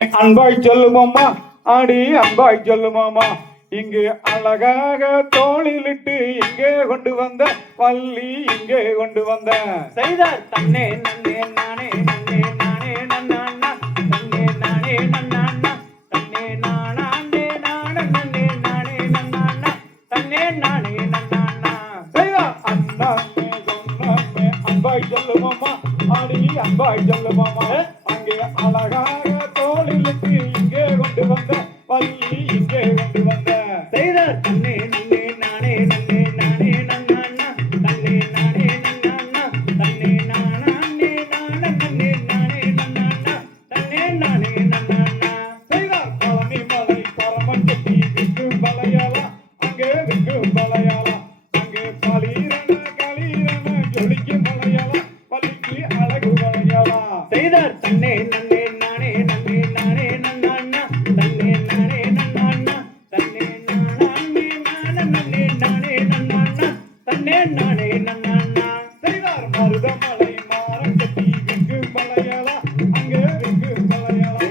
அன்பாய் சொல்லுமாமா ஆடி அன்பாய் சொல்லுமாமா இங்கே அழகாக தோளிலிட்டு இங்கே கொண்டு வந்த வள்ளி இங்கே கொண்டு வந்த. செய்தார். தன்னே நன்னே. ஆடி அன்பாய் சொல்லுமாமா அங்கே அழகாக தோழிலுக்கு இங்கே கொண்டு வந்த பள்ளி இங்கே கொண்டு வந்த. செய்தார் தண்ணே மருதமலை மாரக்கட்டி வெங்கு மலையாளா அங்கே வெங்கு மலையாளா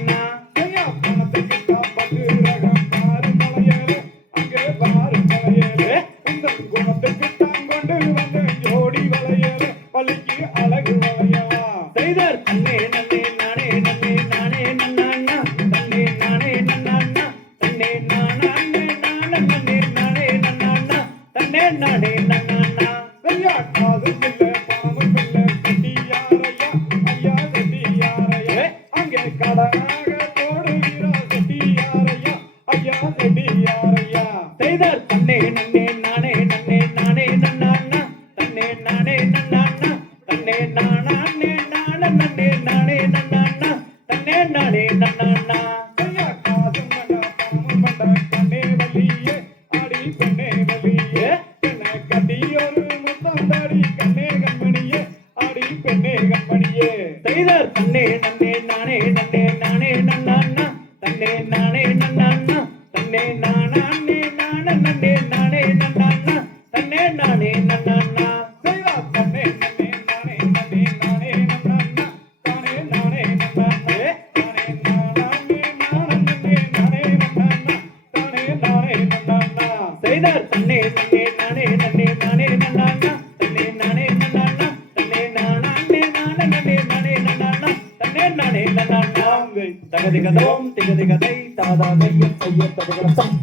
செய்தார். தன்னே நன்னே நானே நன்னே நானே நன்னாண்ணா. தன்னே நானே நன்னாண்ணா. தன்னே நானே நானே நன்னே நானே நன்னாண்ணா. தன்னே நானே தகதிகதோம் திகதிகதை தாதாதையம் செய்ய தகுதம்